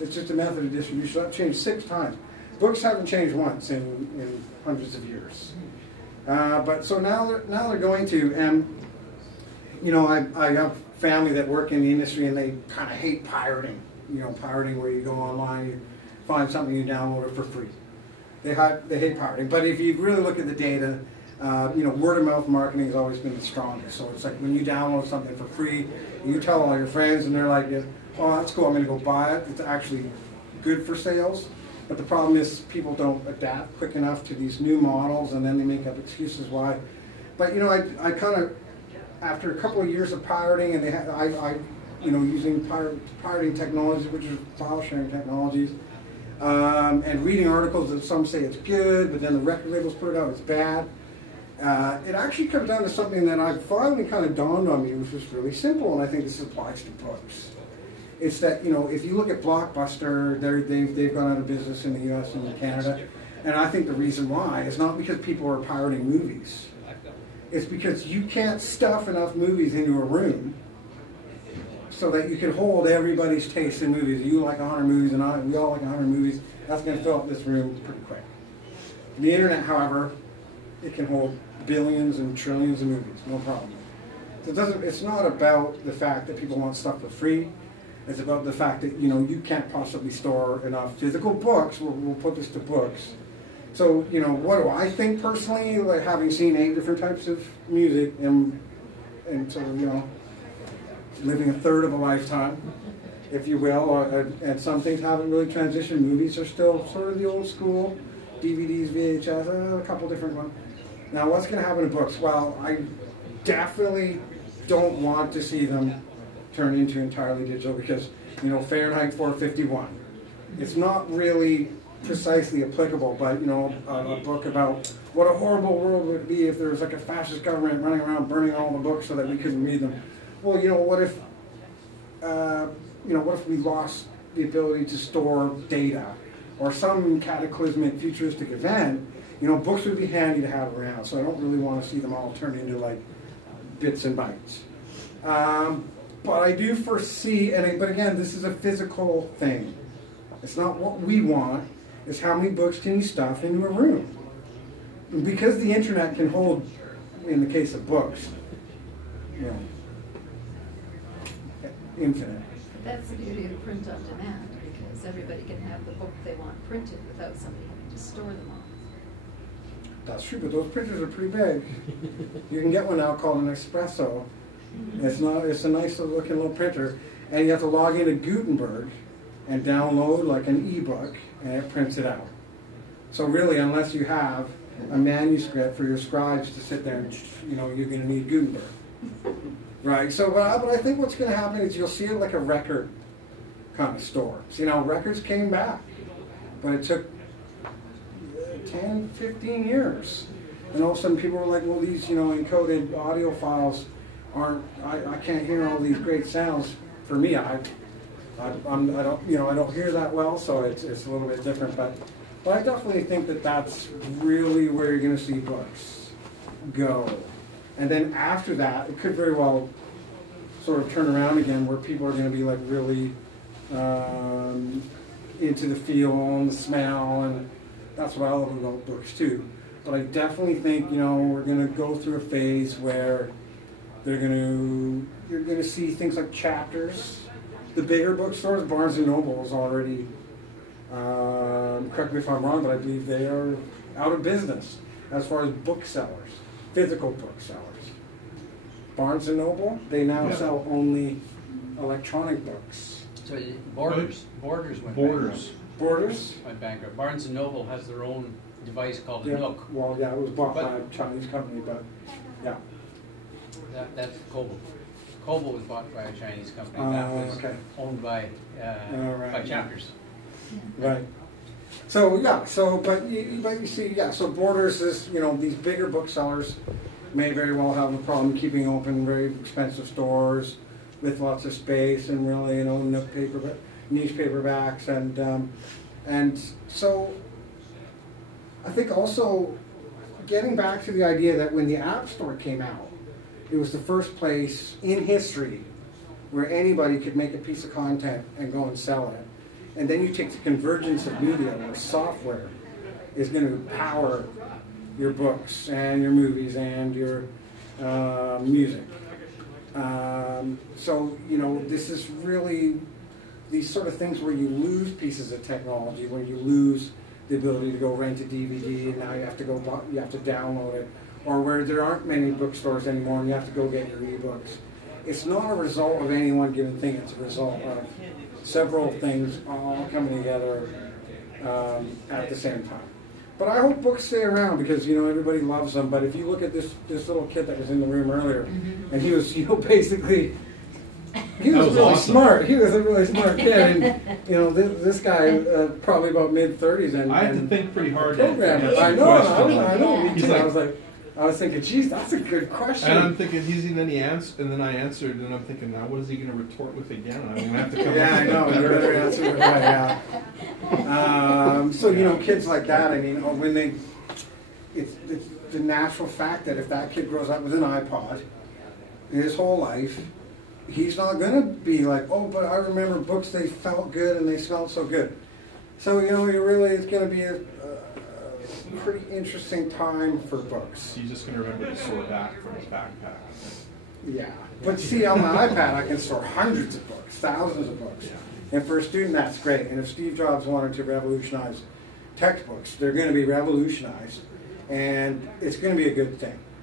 It's just a method of distribution. I've changed 6 times. Books haven't changed once in hundreds of years. But so now they're going to, and you know, I have family that work in the industry and they kind of hate pirating. You know, pirating where you go online, you find something, you download it for free. They hate pirating. But if you really look at the data, you know, word of mouth marketing has always been the strongest. So it's like when you download something for free, you tell all your friends and they're like, oh, that's cool, I'm going to go buy it. It's actually good for sales. But the problem is people don't adapt quick enough to these new models, and then they make up excuses why. But you know, I kind of, after a couple of years of pirating, and you know, using pirating technologies, which are file sharing technologies, and reading articles that some say it's good, but then the record labels put it out, it's bad. It actually comes down to something that I finally kind of dawned on me, which was really simple, and I think this applies to books. It's that, you know, if you look at Blockbuster, they've gone out of business in the U.S. and in Canada, and I think the reason why is not because people are pirating movies. It's because you can't stuff enough movies into a room so that you can hold everybody's taste in movies. You like 100 movies, and we all like 100 movies. That's going to fill up this room pretty quick. The internet, however, it can hold billions and trillions of movies, no problem. So it's not about the fact that people want stuff for free. It's about the fact that, you know, you can't possibly store enough physical books. We'll put this to books. So, you know, what do I think personally, like having seen 8 different types of music and so, you know, living a third of a lifetime, if you will, and some things haven't really transitioned. Movies are still sort of the old school, DVDs, VHS, a couple different ones. Now, what's going to happen to books? Well, I definitely don't want to see them turn into entirely digital because, you know, Fahrenheit 451. It's not really precisely applicable, but, you know, a book about what a horrible world would be if there was like a fascist government running around burning all the books so that we couldn't read them. Well, you know, what if, what if we lost the ability to store data or some cataclysmic futuristic event? You know, books would be handy to have around, so I don't really want to see them all turn into like bits and bytes. But I do foresee, but again, this is a physical thing. It's not what we want, it's how many books can you stuff into a room. Because the internet can hold, in the case of books, you know, infinite. That's the beauty of print on demand, because everybody can have the book they want printed without somebody having to store them all. That's true, but those printers are pretty big. You can get one now called an espresso. It's a nice looking little printer, and you have to log into Gutenberg and download like an ebook, and it prints it out. So really, unless you have a manuscript for your scribes to sit there and, you know, you're going to need Gutenberg. Right, so, but I think what's going to happen is you'll see it like a record kind of store. See, now records came back, but it took 10, 15 years. And all of a sudden people were like, well, these, you know, encoded audio files aren't, I can't hear all these great sounds. For me, I don't hear that well, so it's a little bit different. But I definitely think that that's really where you're going to see books go. And then after that, it could very well sort of turn around again, where people are going to be like really into the feel and the smell, and that's what I love about books too. But I definitely think, you know, we're going to go through a phase where you're going to see things like chapters. The bigger bookstores, Barnes & Noble is already, correct me if I'm wrong, but I believe they are out of business as far as booksellers, physical booksellers. Barnes & Noble, they now sell only electronic books. So Borders went Borders. bankrupt. Borders? Went bankrupt. Barnes & Noble has their own device called a Nook. Well, yeah, it was bought by a Chinese company, but yeah. That's Kobo. Kobo was bought by a Chinese company. That was owned by Chapters. Right. So yeah. So but you see, yeah. So Borders is, you know, these bigger booksellers may very well have a problem keeping open very expensive stores with lots of space and really, you know, niche paperbacks, and so I think also getting back to the idea that when the App Store came out, it was the first place in history where anybody could make a piece of content and go and sell it. And then you take the convergence of media, where software is going to power your books and your movies and your music. So, you know, this is really these sort of things where you lose pieces of technology, where you lose the ability to go rent a DVD and now you have to download it, or where there aren't many bookstores anymore and you have to go get your ebooks. It's not a result of any one given thing, it's a result of several things all coming together at the same time. But I hope books stay around because, you know, everybody loves them. But if you look at this little kid that was in the room earlier, and he was, you know, basically, he was really awesome. Smart. He was a really smart kid, and you know, this guy probably about mid-30s, and I had to think pretty hard. Programmer. I know. Me too. I was thinking, geez, that's a good question. And I'm thinking, and then I answered, and I'm thinking, now what is he going to retort with again? I'm going to have to come yeah, I know. You better answer it right. Yeah. So you know, kids like that. I mean, when it's the natural fact that if that kid grows up with an iPod his whole life, he's not going to be like, oh, but I remember books, they felt good and they smelled so good. So, you know, it's going to be a pretty interesting time for books. He's just going to remember the sore back from his backpack. Yeah. But see, on my iPad, I can store hundreds of books, thousands of books. Yeah. And for a student, that's great. And if Steve Jobs wanted to revolutionize textbooks, they're going to be revolutionized. And it's going to be a good thing.